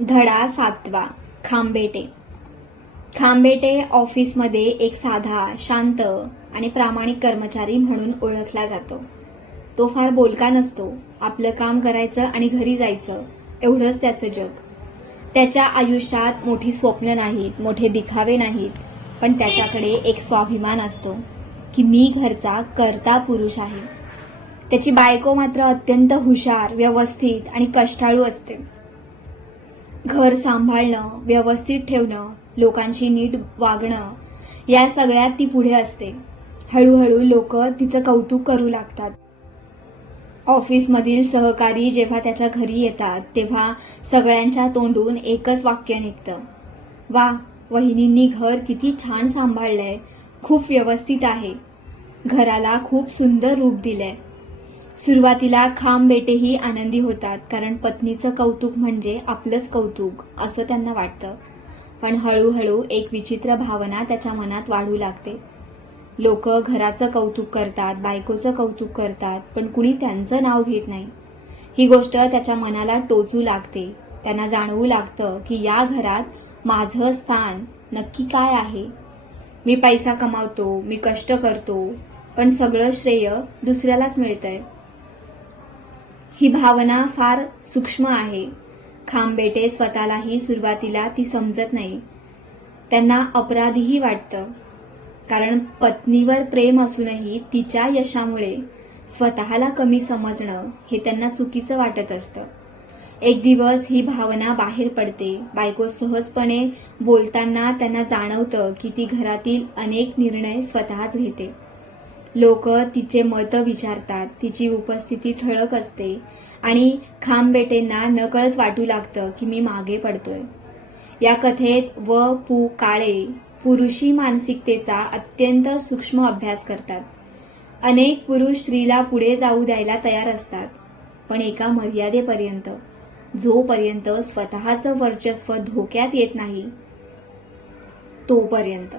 धडा 7वा. खांबेटे. खांबेटे ऑफिसमध्ये एक साधा, शांत आणि प्रामाणिक कर्मचारी म्हणून ओळखला जातो. तो फार बोलका नसतो. आपलं काम करायचं आणि घरी जायचं एवढंच त्याचं जग. त्याच्या आयुष्यात मोठी स्वप्न नाहीत, मोठे दिखावे नाहीत, पण त्याच्याकडे एक स्वाभिमान असतो की मी घरचा कर्ता पुरुष आहे. त्याची बायको मात्र अत्यंत हुशार, व्यवस्थित आणि कष्टाळू असते. घर सांभाळणं, व्यवस्थित ठेवणं, लोकांशी नीट वागणं या सगळ्यात ती पुढे असते. हळूहळू लोक तिचं कौतुक करू लागतात. ऑफिसमधील सहकारी जेव्हा त्याच्या घरी येतात तेव्हा सगळ्यांच्या तोंडून एकच वाक्य निघतं, वा, वहिनींनी घर किती छान सांभाळलंय, खूप व्यवस्थित आहे, घराला खूप सुंदर रूप दिलंय. सुरुवातीला खांबेटेही आनंदी होतात, कारण पत्नीचं कौतुक म्हणजे आपलंच कौतुक असं त्यांना वाटतं. पण हळूहळू एक विचित्र भावना त्याच्या मनात वाढू लागते. लोक घराचं कौतुक करतात, बायकोचं कौतुक करतात, पण कुणी त्यांचं नाव घेत नाही. ही गोष्ट त्याच्या मनाला टोचू लागते. त्यांना जाणवू लागतं की या घरात माझं स्थान नक्की काय आहे. मी पैसा कमावतो, मी कष्ट करतो, पण सगळं श्रेय दुसऱ्यालाच मिळतंय. ही भावना फार सूक्ष्म आहे. खांबेटे स्वतःलाही सुरुवातीला ती समजत नाही. त्यांना अपराधीही वाटतं, कारण पत्नीवर प्रेम असूनही तिच्या यशामुळे स्वतःला कमी समजणं हे त्यांना चुकीचं वाटत असतं. एक दिवस ही भावना बाहेर पडते. बायको सहजपणे बोलताना त्यांना जाणवतं की ती घरातील अनेक निर्णय स्वतःच घेते. लोक तिचे मत विचारतात, तिची उपस्थिती ठळक असते आणि खांबेटेंना नकळत वाटू लागतं की मी मागे पडतोय. या कथेत व पु काळे पुरुषी मानसिकतेचा अत्यंत सूक्ष्म अभ्यास करतात. अनेक पुरुष स्त्रीला पुढे जाऊ द्यायला तयार असतात, पण एका मर्यादेपर्यंत, जोपर्यंत स्वतःचं वर्चस्व धोक्यात येत नाही तोपर्यंत.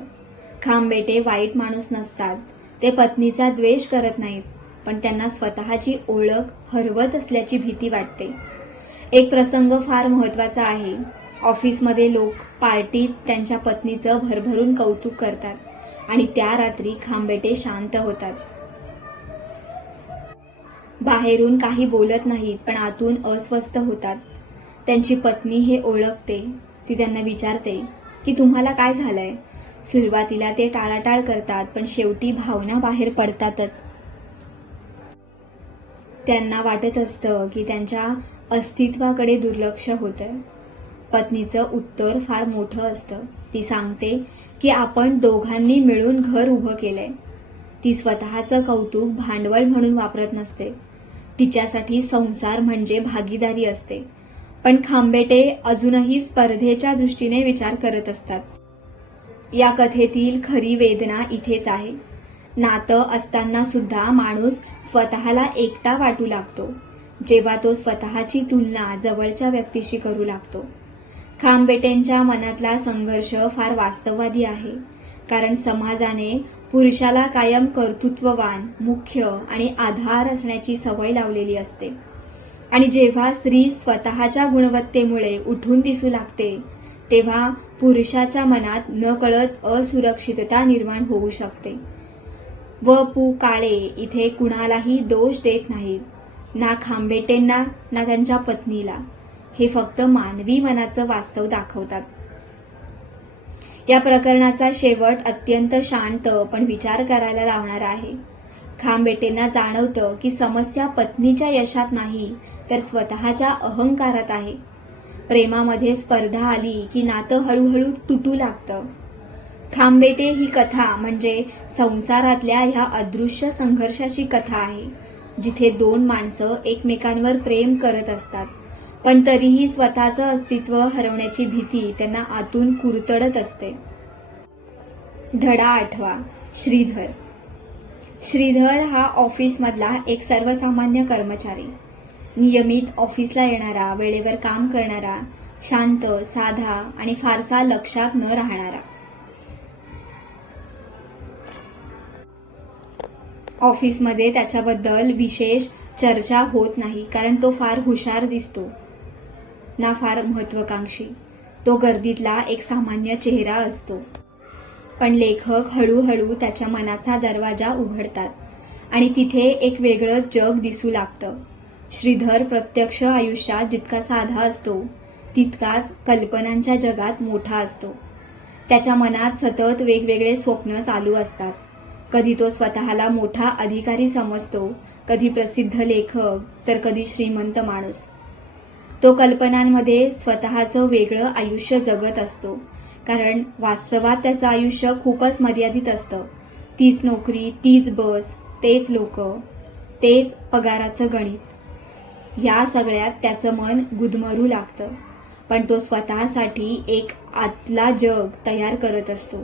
खांबेटे वाईट माणूस नसतात. ते पत्नीचा द्वेष करत नाहीत, पण त्यांना स्वतःची ओळख हरवत असल्याची भीती वाटते. एक प्रसंग फार महत्वाचा आहे. ऑफिसमध्ये लोक पार्टीत त्यांच्या पत्नीचं भरभरून कौतुक करतात आणि त्या रात्री खांबेटे शांत होतात. बाहेरून काही बोलत नाहीत, पण आतून अस्वस्थ होतात. त्यांची पत्नी हे ओळखते. ती त्यांना विचारते की तुम्हाला काय झालंय. सुरुवातीला ते टाळाटाळ करतात, पण शेवटी भावना बाहेर पडतातच. त्यांना वाटत असतं की त्यांच्या अस्तित्वाकडे दुर्लक्ष होतंय. पत्नीचं उत्तर फार मोठं असतं. ती सांगते की आपण दोघांनी मिळून घर उभं केलंय. ती स्वतःचं कौतुक भांडवल म्हणून वापरत नसते. तिच्यासाठी संसार म्हणजे भागीदारी असते. पण खांबेटे अजूनही स्पर्धेच्या दृष्टीने विचार करत असतात. या कथेतील खरी वेदना इथेच आहे. नातं असताना सुद्धा माणूस स्वतःला एकटा वाटू लागतो, जेव्हा तो स्वतःची तुलना जवळच्या व्यक्तीशी करू लागतो. खांबेटेंच्या मनातला संघर्ष फार वास्तववादी आहे, कारण समाजाने पुरुषाला कायम कर्तृत्ववान, मुख्य आणि आधार असण्याची सवय लावलेली असते. आणि जेव्हा स्त्री स्वतःच्या गुणवत्तेमुळे उठून दिसू लागते, तेव्हा पुरुषाच्या मनात नकळत असुरक्षितता निर्माण होऊ शकते. व पु काळे इथे कुणालाही दोष देत नाहीत, ना खांबेटेंना ना त्यांच्या पत्नीला. हे फक्त मानवी मनाचं वास्तव दाखवतात. या प्रकरणाचा शेवट अत्यंत शांत पण विचार करायला लावणारा आहे. खांबेटेंना जाणवतं की समस्या पत्नीच्या यशात नाही, तर स्वतःच्या अहंकारात आहे. प्रेमामध्ये स्पर्धा आली की नातं हळूहळू तुटू लागतं. खांबेटे ही कथा म्हणजे संसारातल्या ह्या अदृश्य संघर्षाची कथा आहे, जिथे दोन माणसं एकमेकांवर प्रेम करत असतात, पण तरीही स्वतःचं अस्तित्व हरवण्याची भीती त्यांना आतून कुरतडत असते. धडा 8वा. श्रीधर. श्रीधर हा ऑफिसमधला एक सर्वसामान्य कर्मचारी. नियमित ऑफिसला येणारा, वेळेवर काम करणारा, शांत, साधा आणि फारसा लक्षात न राहणारा. ऑफिसमध्ये त्याच्याबद्दल विशेष चर्चा होत नाही, कारण तो फार हुशार दिसतो. ना फार महत्वाकांक्षी. तो गर्दीतला एक सामान्य चेहरा असतो. पण लेखक हळूहळू त्याच्या मनाचा दरवाजा उघडतात आणि तिथे एक वेगळं जग दिसू लागतं. श्रीधर प्रत्यक्ष आयुष्यात जितका साधा असतो तितकाच कल्पनांच्या जगात मोठा असतो. त्याच्या मनात सतत वेगवेगळे स्वप्न चालू असतात. कधी तो स्वतःला मोठा अधिकारी समजतो, कधी प्रसिद्ध लेखक, तर कधी श्रीमंत माणूस. तो कल्पनांमध्ये स्वतःचं वेगळं आयुष्य जगत असतो, कारण वास्तवात त्याचं आयुष्य खूपच मर्यादित असतं. तीच नोकरी, तीच बस, तेच लोक, तेच पगाराचं गणित. या सगळ्यात त्याचं मन गुदमरू लागतं. पण तो स्वतःसाठी एक आतला जग तयार करत असतो,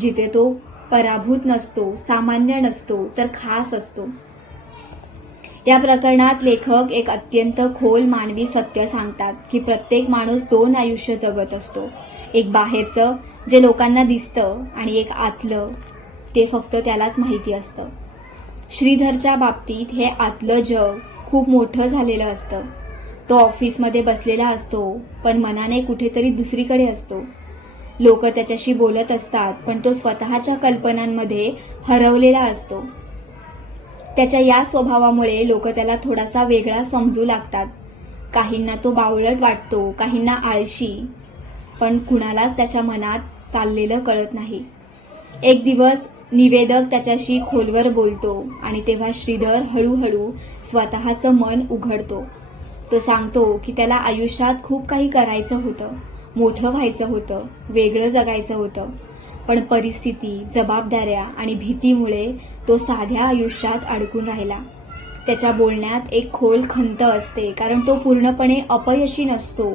जिथे तो पराभूत नसतो, सामान्य नसतो, तर खास असतो. या प्रकरणात लेखक एक अत्यंत खोल मानवी सत्य सांगतात की प्रत्येक माणूस दोन आयुष्य जगत असतो. एक बाहेरचं जे लोकांना दिसतं आणि एक आतलं, ते फक्त त्यालाच माहिती असतं. श्रीधरच्या बाबतीत हे आतलं जग खूप मोठं झालेलं असतं. तो ऑफिसमध्ये बसलेला असतो, पण मनाने कुठेतरी दुसरीकडे असतो. लोक त्याच्याशी बोलत असतात, पण तो स्वतःच्या कल्पनांमध्ये हरवलेला असतो. त्याच्या या स्वभावामुळे लोक त्याला थोडासा वेगळा समजू लागतात. काहींना तो बावळट वाटतो, काहींना आळशी, पण कुणालाच त्याच्या मनात चाललेलं कळत नाही. एक दिवस निवेदक त्याच्याशी खोलवर बोलतो आणि तेव्हा श्रीधर हळूहळू स्वतःचं मन उघडतो. तो सांगतो की त्याला आयुष्यात खूप काही करायचं होतं, मोठं व्हायचं होतं, वेगळं जगायचं होतं. पण परिस्थिती, जबाबदाऱ्या आणि भीतीमुळे तो साध्या आयुष्यात अडकून राहिला. त्याच्या बोलण्यात एक खोल खंत असते, कारण तो पूर्णपणे अपयशी नसतो,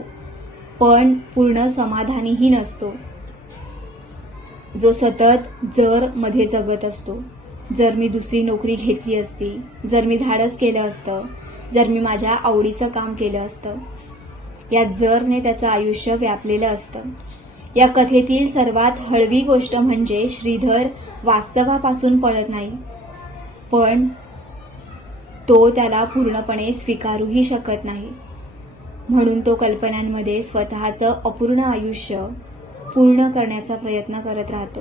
पण पूर्ण समाधानीही नसतो. जो सतत जर मध्ये जगत असतो. जर मी दुसरी नोकरी घेतली असती, जर मी धाडस केलं असतं, जर मी माझ्या आवडीचं काम केलं असतं. या जरने त्याचं आयुष्य व्यापलेलं असतं. या कथेतील सर्वात हळवी गोष्ट म्हणजे श्रीधर वास्तवापासून पळत नाही, पण तो त्याला पूर्णपणे स्वीकारूही शकत नाही. म्हणून तो कल्पनांमध्ये स्वतःचं अपूर्ण आयुष्य पूर्ण करण्याचा प्रयत्न करत राहतो.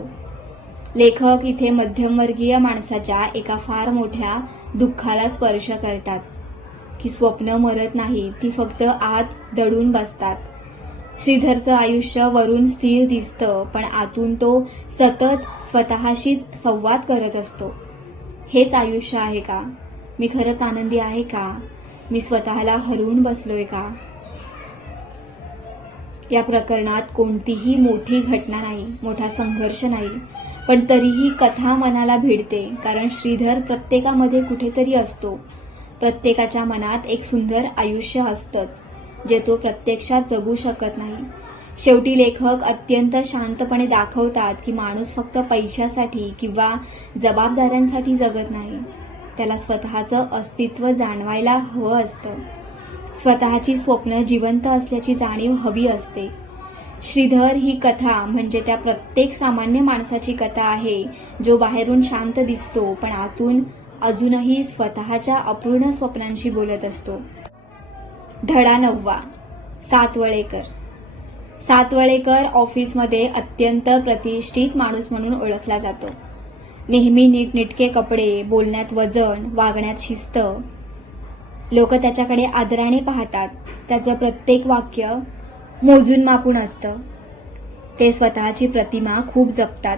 लेखक इथे मध्यमवर्गीय माणसाच्या एका फार मोठ्या दुःखाला स्पर्श करतात की स्वप्न मरत नाही, ती फक्त आत दडून बसतात. श्रीधरचं आयुष्य वरून स्थिर दिसतं, पण आतून तो सतत स्वतःशीच संवाद करत असतो. हेच आयुष्य आहे का? मी खरंच आनंदी आहे का? मी स्वतःला हरवून बसलोय का? या प्रकरणात कोणतीही मोठी घटना नाही, मोठा संघर्ष नाही, पण तरीही कथा मनाला भिडते, कारण श्रीधर प्रत्येकामध्ये कुठेतरी असतो. प्रत्येकाच्या मनात एक सुंदर आयुष्य असतंच, जे तो प्रत्यक्षात जगू शकत नाही. शेवटी लेखक अत्यंत शांतपणे दाखवतात की माणूस फक्त पैशासाठी किंवा जबाबदाऱ्यांसाठी जगत नाही. त्याला स्वतःचं अस्तित्व जाणवायला हवं असतं. स्वतःची स्वप्न जिवंत असल्याची जाणीव हवी असते. श्रीधर ही कथा म्हणजे त्या प्रत्येक सामान्य माणसाची कथा आहे, जो बाहेरून शांत दिसतो, पण आतून अजूनही स्वतःच्या अपूर्ण स्वप्नांशी बोलत असतो. धडा 9. सातवळेकर. सातवळेकर ऑफिसमध्ये अत्यंत प्रतिष्ठित माणूस म्हणून ओळखला जातो. नेहमी नीटनेटके कपडे, बोलण्यात वजन, वागण्यात शिस्त. लोक त्याच्याकडे आदराने पाहतात. त्याचं प्रत्येक वाक्य मोजून मापून असतं. ते स्वतःची प्रतिमा खूप जपतात.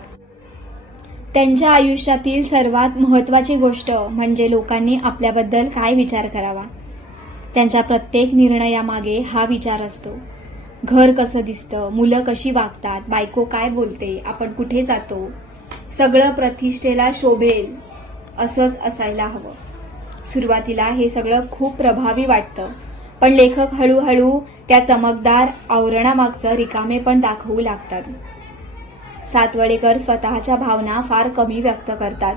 त्यांच्या आयुष्यातील सर्वात महत्त्वाची गोष्ट म्हणजे लोकांनी आपल्याबद्दल काय विचार करावा. त्यांच्या प्रत्येक निर्णयामागे हा विचार असतो. घर कसं दिसतं, मुलं कशी वागतात, बायको काय बोलते, आपण कुठे जातो, सगळं प्रतिष्ठेला शोभेल असंच असायला हवं. सुरुवातीला हे सगळं खूप प्रभावी वाटतं, पण लेखक हळूहळू त्या चमकदार आवरणामागचं रिकामेपण दाखवू लागतात. सातवळेकर स्वतःच्या भावना फार कमी व्यक्त करतात.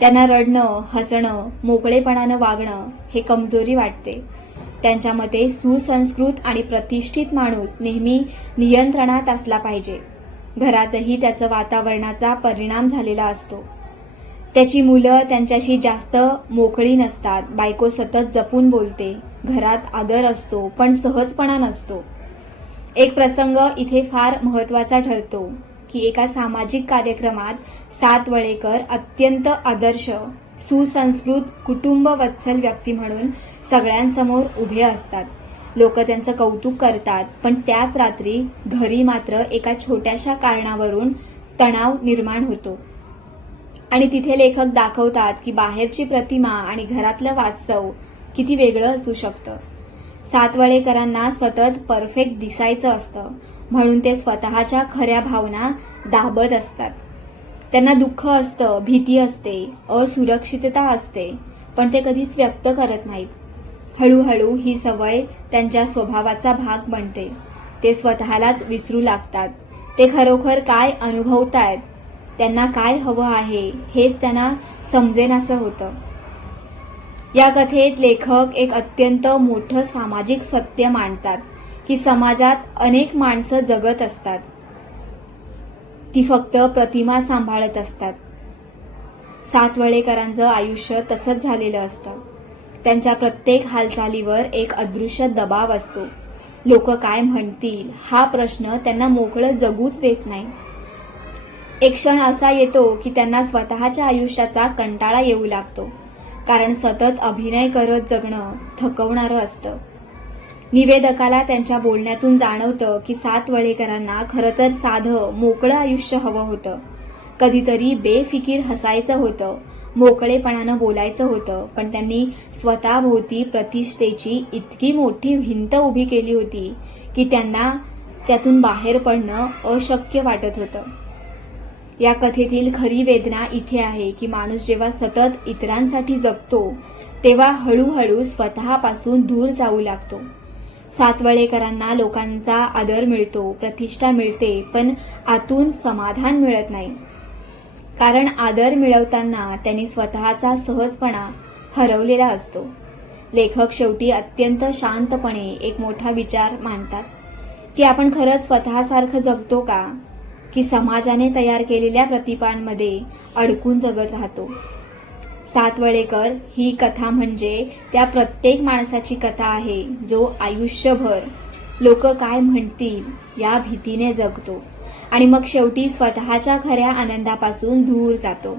त्यांना रडणं, हसणं, मोकळेपणानं वागणं हे कमजोरी वाटते. त्यांच्या मते सुसंस्कृत आणि प्रतिष्ठित माणूस नेहमी नियंत्रणात असला पाहिजे. घरातही त्याचं वातावरणाचा परिणाम झालेला असतो. त्याची मुलं त्यांच्याशी जास्त मोकळी नसतात. बायको सतत जपून बोलते. घरात आदर असतो, पण सहजपणा नसतो. एक प्रसंग इथे फार महत्वाचा ठरतो की एका सामाजिक कार्यक्रमात सातवळेकर अत्यंत आदर्श सुसंस्कृत कुटुंबवत्सल व्यक्ती म्हणून सगळ्यांसमोर उभे असतात. लोक त्यांचं कौतुक करतात, पण त्याच रात्री घरी मात्र एका छोट्याशा कारणावरून तणाव निर्माण होतो. आणि तिथे लेखक दाखवतात की बाहेरची प्रतिमा आणि घरातलं वास्तव किती वेगळं असू शकतं. सातवळेकरांना सतत परफेक्ट दिसायचं असतं, म्हणून ते स्वतःच्या खऱ्या भावना दाबत असतात. त्यांना दुःख असतं, भीती असते, असुरक्षितता असते, पण ते कधीच व्यक्त करत नाहीत. हळूहळू ही सवय त्यांच्या स्वभावाचा भाग बनते. ते स्वतःलाच विसरू लागतात. ते खरोखर काय अनुभवतायत, त्यांना काय हवं आहे हेच त्यांना समजेनासं होतं. या कथेत लेखक एक अत्यंत मोठं सामाजिक सत्य मांडतात की समाजात अनेक माणसं जगत असतात, ती फक्त प्रतिमा सांभाळत असतात. सातवळेकरांचं आयुष्य तसंच झालेलं असतं. त्यांच्या प्रत्येक हालचालीवर एक अदृश्य दबाव असतो. लोक काय म्हणतील हा प्रश्न त्यांना मोकळं जगूच देत नाही. एक क्षण असा येतो की त्यांना स्वतःच्या आयुष्याचा कंटाळा येऊ लागतो, कारण सतत अभिनय करत जगणं थकवणारं असतं. निवेदकाला त्यांच्या बोलण्यातून जाणवतं की सातवळेकरांना खरं तर साधं मोकळं आयुष्य हवं होतं. कधीतरी बेफिकीर हसायचं होतं, मोकळेपणानं बोलायचं होतं, पण त्यांनी स्वतःभोवती प्रतिष्ठेची इतकी मोठी भिंत उभी केली होती की त्यांना त्यातून बाहेर पडणं अशक्य वाटत होतं. या कथेतील खरी वेदना इथे आहे की माणूस जेव्हा सतत इतरांसाठी जगतो तेव्हा हळूहळू स्वतःपासून दूर जाऊ लागतो. सातवळेकरांना लोकांचा आदर मिळतो, प्रतिष्ठा मिळते, पण आतून समाधान मिळत नाही. कारण आदर मिळवताना त्यांनी स्वतःचा सहजपणा हरवलेला असतो. लेखक शेवटी अत्यंत शांतपणे एक मोठा विचार मांडतात की आपण खरंच स्वतःसारखं जगतो का, की समाजाने तयार केलेल्या प्रतिपांमध्ये अडकून जगत राहतो. सातवळेकर ही कथा म्हणजे त्या प्रत्येक माणसाची कथा आहे जो आयुष्यभर लोक काय म्हणतील या भीतीने जगतो आणि मग शेवटी स्वतःच्या खऱ्या आनंदापासून दूर जातो.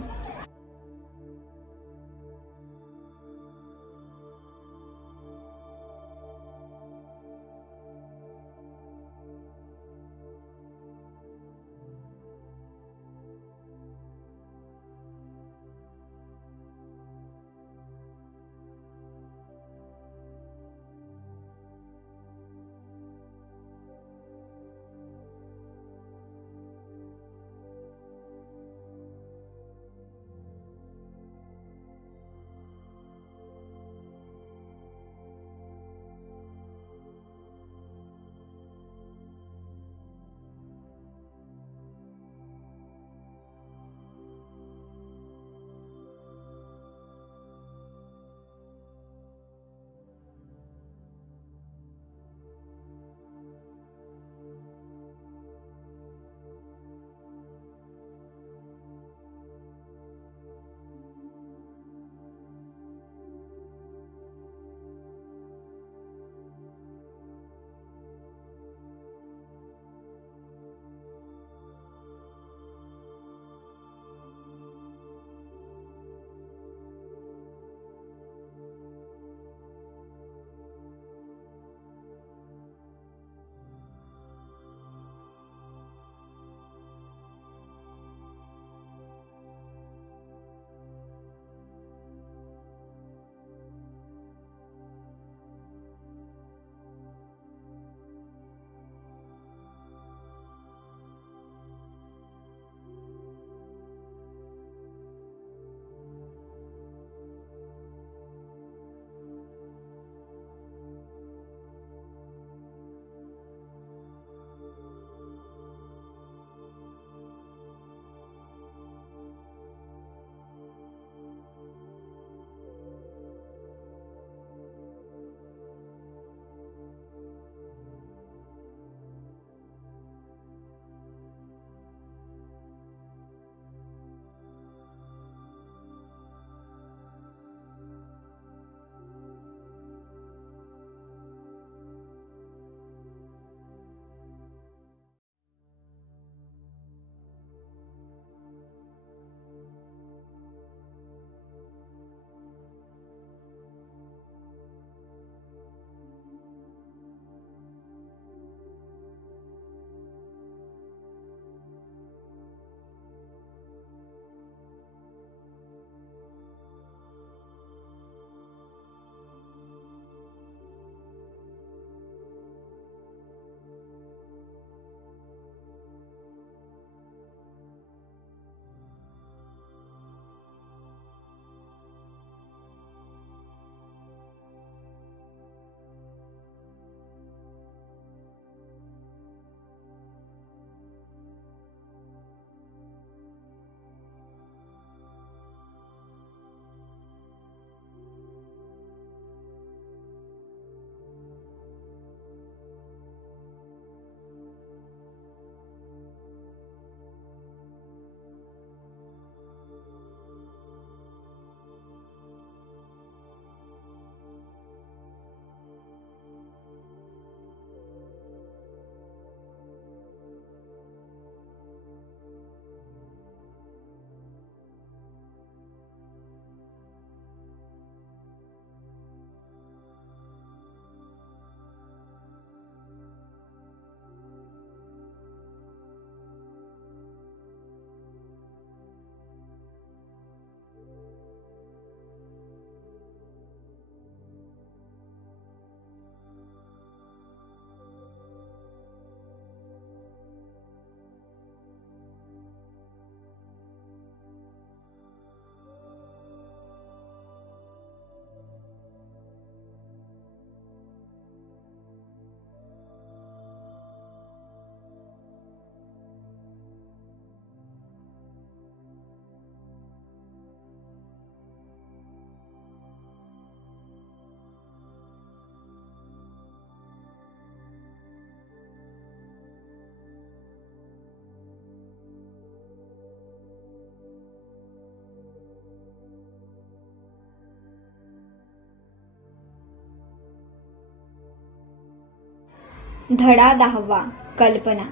धडा 10वा. कल्पना.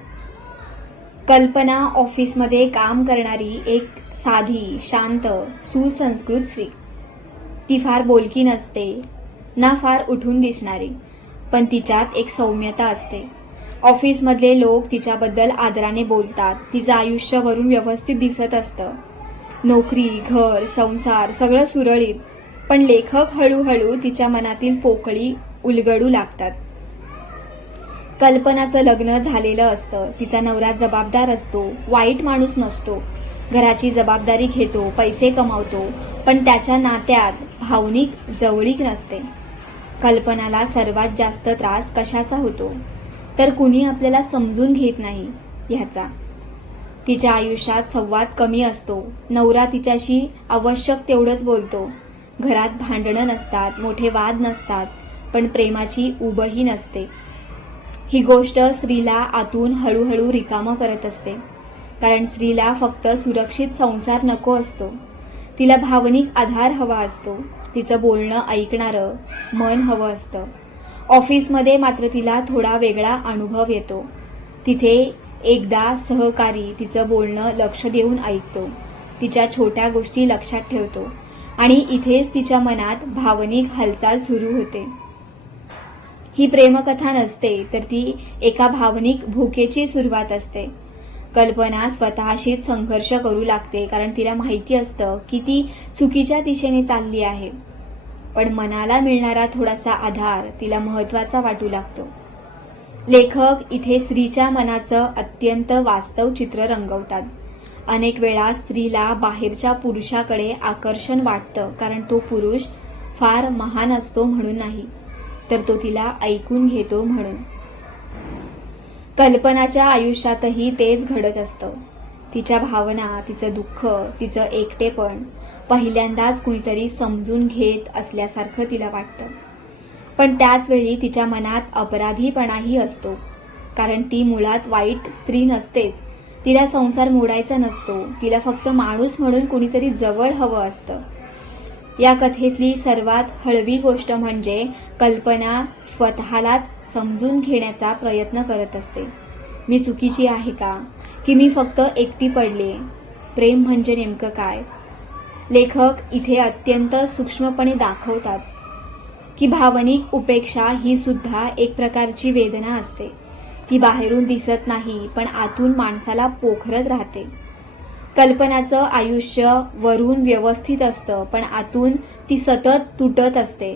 कल्पना ऑफिसमध्ये काम करणारी एक साधी, शांत, सुसंस्कृत स्त्री. ती फार बोलकी नसते ना फार उठून दिसणारी, पण तिच्यात एक सौम्यता असते. ऑफिसमधले लोक तिच्याबद्दल आदराने बोलतात. तिचं आयुष्य वरून व्यवस्थित दिसत असतं. नोकरी, घर, संसार सगळं सुरळीत. पण लेखक हळूहळू तिच्या मनातील पोकळी उलगडू लागतात. कल्पनाचं लग्न झालेलं असतं. तिचा नवरा जबाबदार असतो, वाईट माणूस नसतो, घराची जबाबदारी घेतो, पैसे कमावतो, पण त्याच्या नात्यात भावनिक जवळीक नसते. कल्पनाला सर्वात जास्त त्रास कशाचा होतो तर कुणी आपल्याला समजून घेत नाही ह्याचा. तिच्या आयुष्यात संवाद कमी असतो. नवरा तिच्याशी आवश्यक तेवढंच बोलतो. घरात भांडणं नसतात, मोठे वाद नसतात, पण प्रेमाची उबही नसते. ही गोष्ट स्त्रीला आतून हळूहळू रिकामं करत असते. कारण स्त्रीला फक्त सुरक्षित संसार नको असतो. तिला भावनिक आधार हवा असतो. तिचं बोलणं ऐकणारं मन हवं असतं. ऑफिसमध्ये मात्र तिला थोडा वेगळा अनुभव येतो. तिथे एकदा सहकारी तिचं बोलणं लक्ष देऊन ऐकतो, तिच्या छोट्या गोष्टी लक्षात ठेवतो आणि इथेच तिच्या मनात भावनिक हालचाल सुरू होते. ही प्रेमकथा नसते तर ती एका भावनिक भूकेची सुरुवात असते. कल्पना स्वतःशीच संघर्ष करू लागते, कारण तिला माहिती असतं की ती चुकीच्या दिशेने चालली आहे. पण मनाला मिळणारा थोडासा आधार तिला महत्वाचा वाटू लागतो. लेखक इथे स्त्रीच्या मनाचं अत्यंत वास्तव चित्र रंगवतात. अनेक वेळा स्त्रीला बाहेरच्या पुरुषाकडे आकर्षण वाटतं, कारण तो पुरुष फार महान असतो म्हणून नाही, तर तो तिला ऐकून घेतो म्हणून. कल्पनाच्या आयुष्यातही तेच घडत असतं. तिच्या भावना, तिचं दुःख, तिचं एकटेपण पहिल्यांदाच कुणीतरी समजून घेत असल्यासारखं तिला वाटतं. पण त्याच वेळी तिच्या मनात अपराधीपणाही असतो, कारण ती मुळात वाईट स्त्री नसतेच. तिला संसार मोडायचा नसतो. तिला फक्त माणूस म्हणून कुणीतरी जवळ हवं असतं. या कथेतली सर्वात हळवी गोष्ट म्हणजे कल्पना स्वतःलाच समजून घेण्याचा प्रयत्न करत असते. मी चुकीची आहे का, की मी फक्त एकटी पडले? प्रेम म्हणजे नेमकं काय? लेखक इथे अत्यंत सूक्ष्मपणे दाखवतात की भावनिक उपेक्षा ही सुद्धा एक प्रकारची वेदना असते. ती बाहेरून दिसत नाही, पण आतून माणसाला पोखरत राहते. कल्पनाचं आयुष्य वरून व्यवस्थित असतं, पण आतून ती सतत तुटत असते.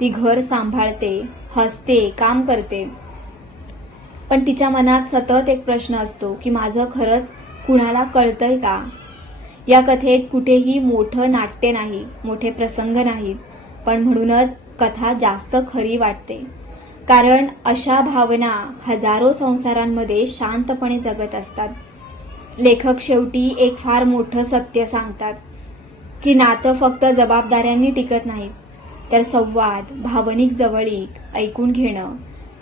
ती घर सांभाळते, हसते, काम करते, पण तिच्या मनात सतत एक प्रश्न असतो की माझं खरंच कुणाला कळतंय का? या कथेत कुठेही मोठं नाट्य नाही, मोठे प्रसंग नाहीत, पण म्हणूनच कथा जास्त खरी वाटते. कारण अशा भावना हजारो संसारांमध्ये शांतपणे जगत असतात. लेखक शेवटी एक फार मोठं सत्य सांगतात की नातं फक्त जबाबदाऱ्यांनी टिकत नाहीत, तर संवाद, भावनिक जवळीक, ऐकून घेणं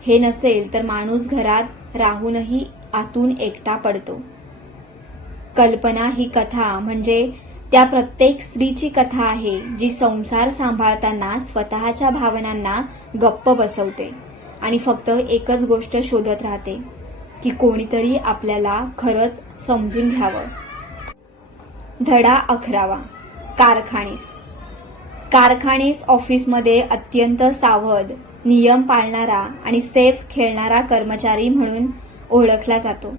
हे नसेल तर माणूस घरात राहूनही आतून एकटा पडतो. कल्पना ही कथा म्हणजे त्या प्रत्येक स्त्रीची कथा आहे जी संसार सांभाळताना स्वतःच्या भावनांना गप्प बसवते आणि फक्त एकच गोष्ट शोधत राहते की कोणीतरी आपल्याला खरंच समजून घ्यावं. धडा 11वा. कारखानीस. कारखानीस ऑफिसमध्ये अत्यंत सावध, नियम पाळणारा आणि सेफ खेळणारा कर्मचारी म्हणून ओळखला जातो.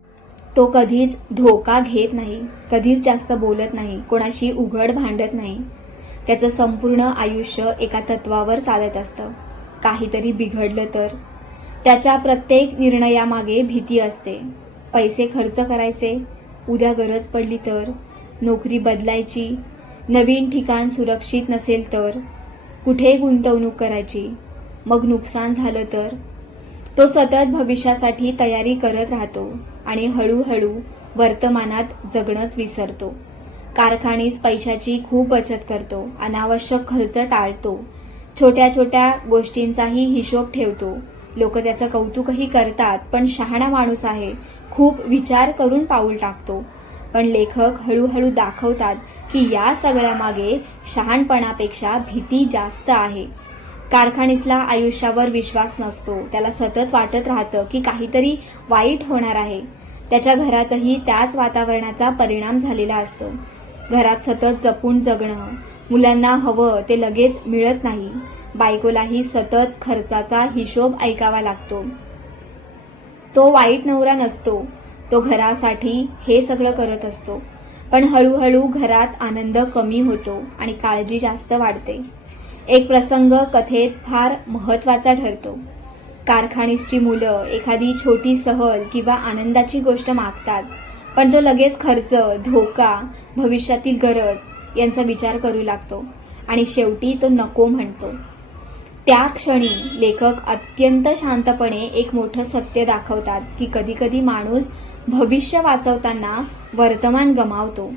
तो कधीच धोका घेत नाही, कधीच जास्त बोलत नाही, कोणाशी उघड भांडत नाही. त्याचं संपूर्ण आयुष्य एका तत्वावर चालत असतं. काहीतरी बिघडलं तर त्याच्या प्रत्येक निर्णयामागे भीती असते. पैसे खर्च करायचे, उद्या गरज पडली तर, नोकरी बदलायची, नवीन ठिकाण सुरक्षित नसेल तर, कुठे गुंतवणूक करायची, मग नुकसान झालं तर. तो सतत भविष्यासाठी तयारी करत राहतो आणि हळूहळू वर्तमानात जगणंच विसरतो. कारखानीस पैशाची खूप बचत करतो, अनावश्यक खर्च टाळतो, छोट्या छोट्या गोष्टींचाही हिशोब ठेवतो. लोक त्याचं कौतुकही करतात, पण शहाणा माणूस आहे, खूप विचार करून पाऊल टाकतो. पण लेखक हळूहळू दाखवतात की या सगळ्यामागे शहाणपणापेक्षा भीती जास्त आहे. कारखानीसला आयुष्यावर विश्वास नसतो. त्याला सतत वाटत राहतं की काहीतरी वाईट होणार आहे. त्याच्या घरातही त्याच वातावरणाचा परिणाम झालेला असतो. घरात सतत जपून जगणं, मुलांना हवं ते लगेच मिळत नाही, बायकोलाही सतत खर्चाचा हिशोब ऐकावा लागतो. तो वाईट नवरा नसतो, तो घरासाठी हे सगळं करत असतो. पण हळूहळू घरात आनंद कमी होतो आणि काळजी जास्त वाढते. एक प्रसंग कथेत फार महत्वाचा ठरतो. कारखानीसची मुलं एखादी छोटी सहल किंवा आनंदाची गोष्ट मागतात, पण तो लगेच खर्च, धोका, भविष्यातील गरज यांचा विचार करू लागतो आणि शेवटी तो नको म्हणतो. त्या क्षणी लेखक अत्यंत शांतपणे एक मोठं सत्य दाखवतात की कधीकधी माणूस भविष्य वाचवताना वर्तमान गमावतो.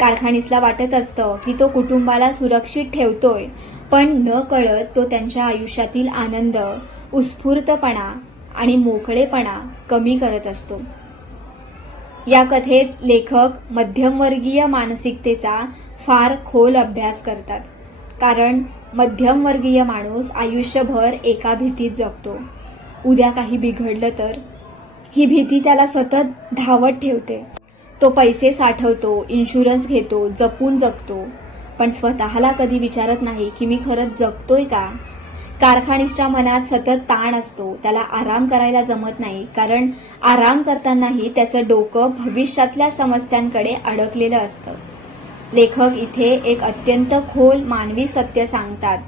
कारखानीसला वाटत असतं की तो कुटुंबाला सुरक्षित ठेवतोय, पण न कळत तो त्यांच्या आयुष्यातील आनंद, उत्स्फूर्तपणा आणि मोकळेपणा कमी करत असतो. या कथेत लेखक मध्यमवर्गीय मानसिकतेचा फार खोल अभ्यास करतात. कारण मध्यमवर्गीय माणूस आयुष्यभर एका भीतीत जगतो. उद्या काही बिघडलं तर ही भीती त्याला सतत धावत ठेवते. तो पैसे साठवतो, इन्शुरन्स घेतो, जपून जगतो, पण स्वतःला कधी विचारत नाही की मी खरंच जगतोय का. कारखानीसच्या मनात सतत ताण असतो. त्याला आराम करायला जमत नाही, कारण आराम करतानाही त्याचं डोकं भविष्यातल्या समस्यांकडे अडकलेलं असतं. लेखक इथे एक अत्यंत खोल मानवी सत्य सांगतात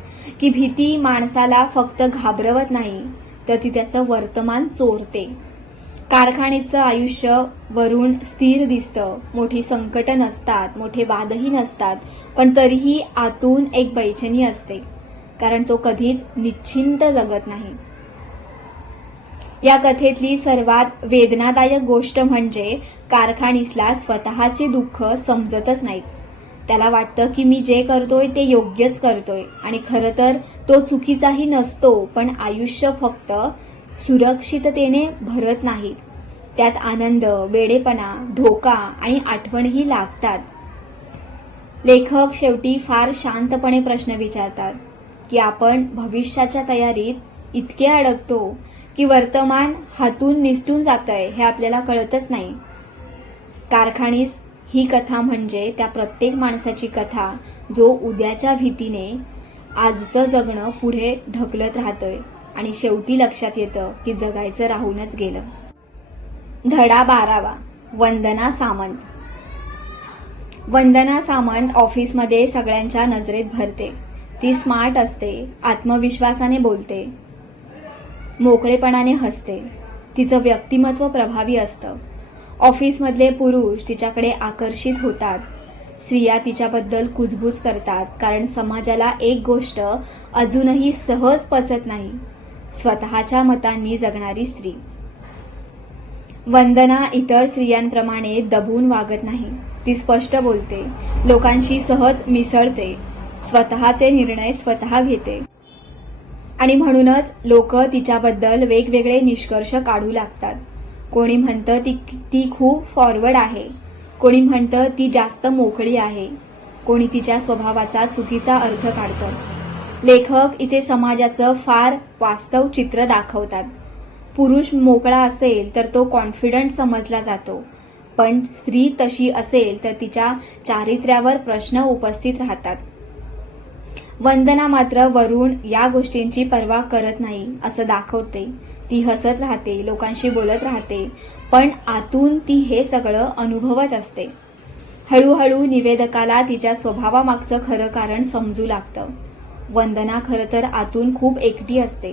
की भीती माणसाला फक्त घाबरवत नाही, तर ती त्याचं वर्तमान चोरते. कारखानीचं आयुष्य वरून स्थिर दिसतं, मोठी संकट नसतात, मोठे वादही नसतात, पण तरीही आतून एक बैचेनी असते, कारण तो कधीच निश्चिंत जगत नाही. या कथेतली सर्वात वेदनादायक गोष्ट म्हणजे कारखानीसला स्वतःचे दुःख समजतच नाहीत. त्याला वाटतं की मी जे करतोय ते योग्यच करतोय आणि खरं तर तो चुकीचाही नसतो, पण आयुष्य फक्त सुरक्षिततेने भरत नाही. त्यात आनंद, वेडेपणा, धोका आणि आठवणही लागतात. लेखक शेवटी फार शांतपणे प्रश्न विचारतात की आपण भविष्याच्या तयारीत इतके अडकतो की वर्तमान हातून निसटून जातंय हे आपल्याला कळतच नाही. कारखानीस ही कथा म्हणजे त्या प्रत्येक माणसाची कथा जो उद्याच्या भीतीने आजचं जगणं पुढे ढकलत राहतोय आणि शेवटी लक्षात येतं की जगायचं राहूनच गेलं. धडा 12वा. वंदना सामंत. वंदना सामंत ऑफिसमध्ये सगळ्यांच्या नजरेत भरते. ती स्मार्ट असते, आत्मविश्वासाने बोलते, मोकळेपणाने हसते. तिचं व्यक्तिमत्व प्रभावी असतं. ऑफिसमधले पुरुष तिच्याकडे आकर्षित होतात. स्त्रिया तिच्याबद्दल कुजबूज करतात, कारण समाजाला एक गोष्ट अजूनही सहज पचत नाही, स्वतःच्या मतांनी जगणारी स्त्री. वंदना इतर स्त्रियांप्रमाणे दबून वागत नाही. ती स्पष्ट बोलते, लोकांशी सहज मिसळते, स्वतःचे निर्णय स्वतः घेते आणि म्हणूनच लोक तिच्याबद्दल वेगवेगळे निष्कर्ष काढू लागतात. कोणी म्हणतं ती खूप फॉरवर्ड आहे, कोणी म्हणतं ती जास्त मोकळी आहे, कोणी तिच्या स्वभावाचा चुकीचा अर्थ काढतं. लेखक इथे समाजाचं फार वास्तव चित्र दाखवतात. पुरुष मोकळा असेल तर तो कॉन्फिडंट समजला जातो, पण स्त्री तशी असेल तर तिच्या चारित्र्यावर प्रश्न उपस्थित राहतात. वंदना मात्र वरून या गोष्टींची पर्वा करत नाही असं दाखवते. ती हसत राहते, लोकांशी बोलत राहते, पण आतून ती हे सगळं अनुभवत असते. हळूहळू निवेदकाला तिच्या स्वभावामागचं खरं कारण समजू लागतं. वंदना खरं तर आतून खूप एकटी असते.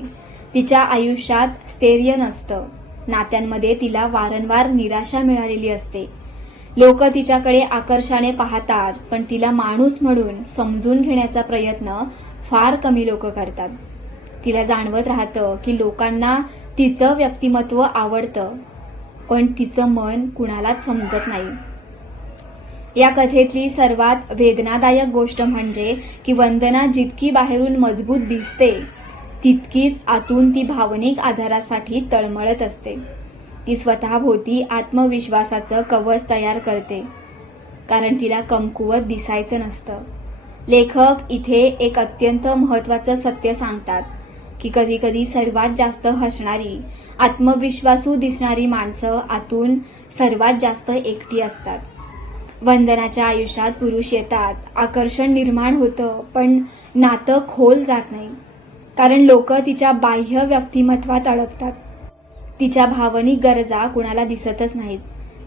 तिच्या आयुष्यात स्थैर्य नसतं. नात्यांमध्ये तिला वारंवार निराशा मिळालेली असते. लोक तिच्याकडे आकर्षाने पाहतात, पण तिला माणूस म्हणून समजून घेण्याचा प्रयत्न फार कमी लोक करतात. तिला जाणवत राहतं की लोकांना तिचं व्यक्तिमत्व आवडतं, पण तिचं मन कुणालाच समजत नाही. या कथेतली सर्वात वेदनादायक गोष्ट म्हणजे की वंदना जितकी बाहेरून मजबूत दिसते, तितकीच आतून ती भावनिक आधारासाठी तळमळत असते. ती स्वतःभोवती आत्मविश्वासाचं कवच तयार करते, कारण तिला कमकुवत दिसायचं नसतं. लेखक इथे एक अत्यंत महत्त्वाचं सत्य सांगतात की कधी कधी सर्वात जास्त हसणारी, आत्मविश्वासू दिसणारी माणसं आतून सर्वात जास्त एकटी असतात. वंदनाच्या आयुष्यात पुरुष येतात, आकर्षण निर्माण होतं, पण नातं खोल जात नाही. कारण लोक तिच्या बाह्य व्यक्तिमत्वात अडकतात. तिच्या भावनिक गरजा कुणाला दिसतच नाहीत.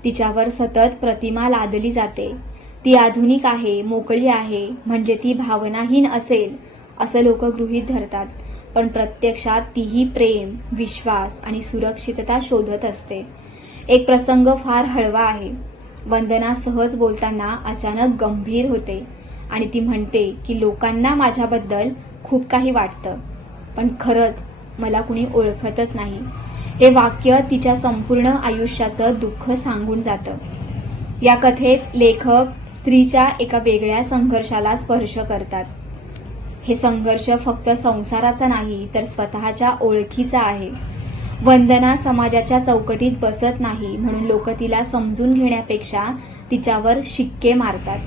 तिच्यावर सतत प्रतिमा लादली जाते. ती आधुनिक आहे, मोकळी आहे, म्हणजे ती भावनाहीन असेल असं लोक गृहीत धरतात. पण प्रत्यक्षात तीही प्रेम, विश्वास आणि सुरक्षितता शोधत असते. एक प्रसंग फार हळवा आहे. वंदना सहज बोलताना अचानक गंभीर होते आणि ती म्हणते की लोकांना माझ्याबद्दल खूप काही वाटतं, पण खरंच मला कुणी ओळखतच नाही. हे वाक्य तिच्या संपूर्ण आयुष्याचं दुःख सांगून जातं. या कथेत लेखक स्त्रीच्या एका वेगळ्या संघर्षाला स्पर्श करतात. हे संघर्ष फक्त संसाराचा नाही तर स्वतःच्या ओळखीचा आहे. वंदना समाजाच्या चौकटीत बसत नाही म्हणून लोक तिला समजून घेण्यापेक्षा तिच्यावर शिक्के मारतात.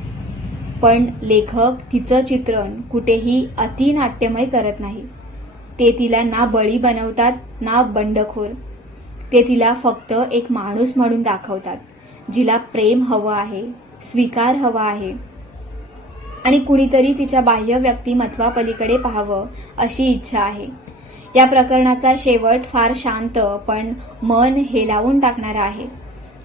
पण लेखक तिचं चित्रण कुठेही अतिनाट्यमय करत नाही. ते तिला ना बळी बनवतात ना बंडखोर. ते तिला फक्त एक माणूस म्हणून दाखवतात, जिला प्रेम हवं आहे, स्वीकार हवा आहे आणि कुणीतरी तिच्या बाह्य व्यक्तिमत्वापलीकडे पाहावं अशी इच्छा आहे. या प्रकरणाचा शेवट फार शांत पण मन हेलावून टाकणारा आहे.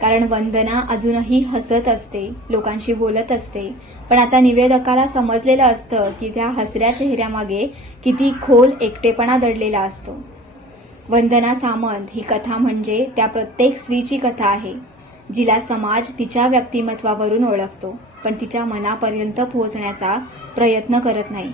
कारण वंदना अजूनही हसत असते, लोकांशी बोलत असते, पण आता निवेदकाला समजलेलं असतं की त्या हसऱ्या चेहऱ्यामागे किती खोल एकटेपणा दडलेला असतो. वंदना सामंत ही कथा म्हणजे त्या प्रत्येक स्त्रीची कथा आहे, जिला समाज तिच्या व्यक्तिमत्वावरून ओळखतो, पण तिच्या मनापर्यंत पोहोचण्याचा प्रयत्न करत नाही.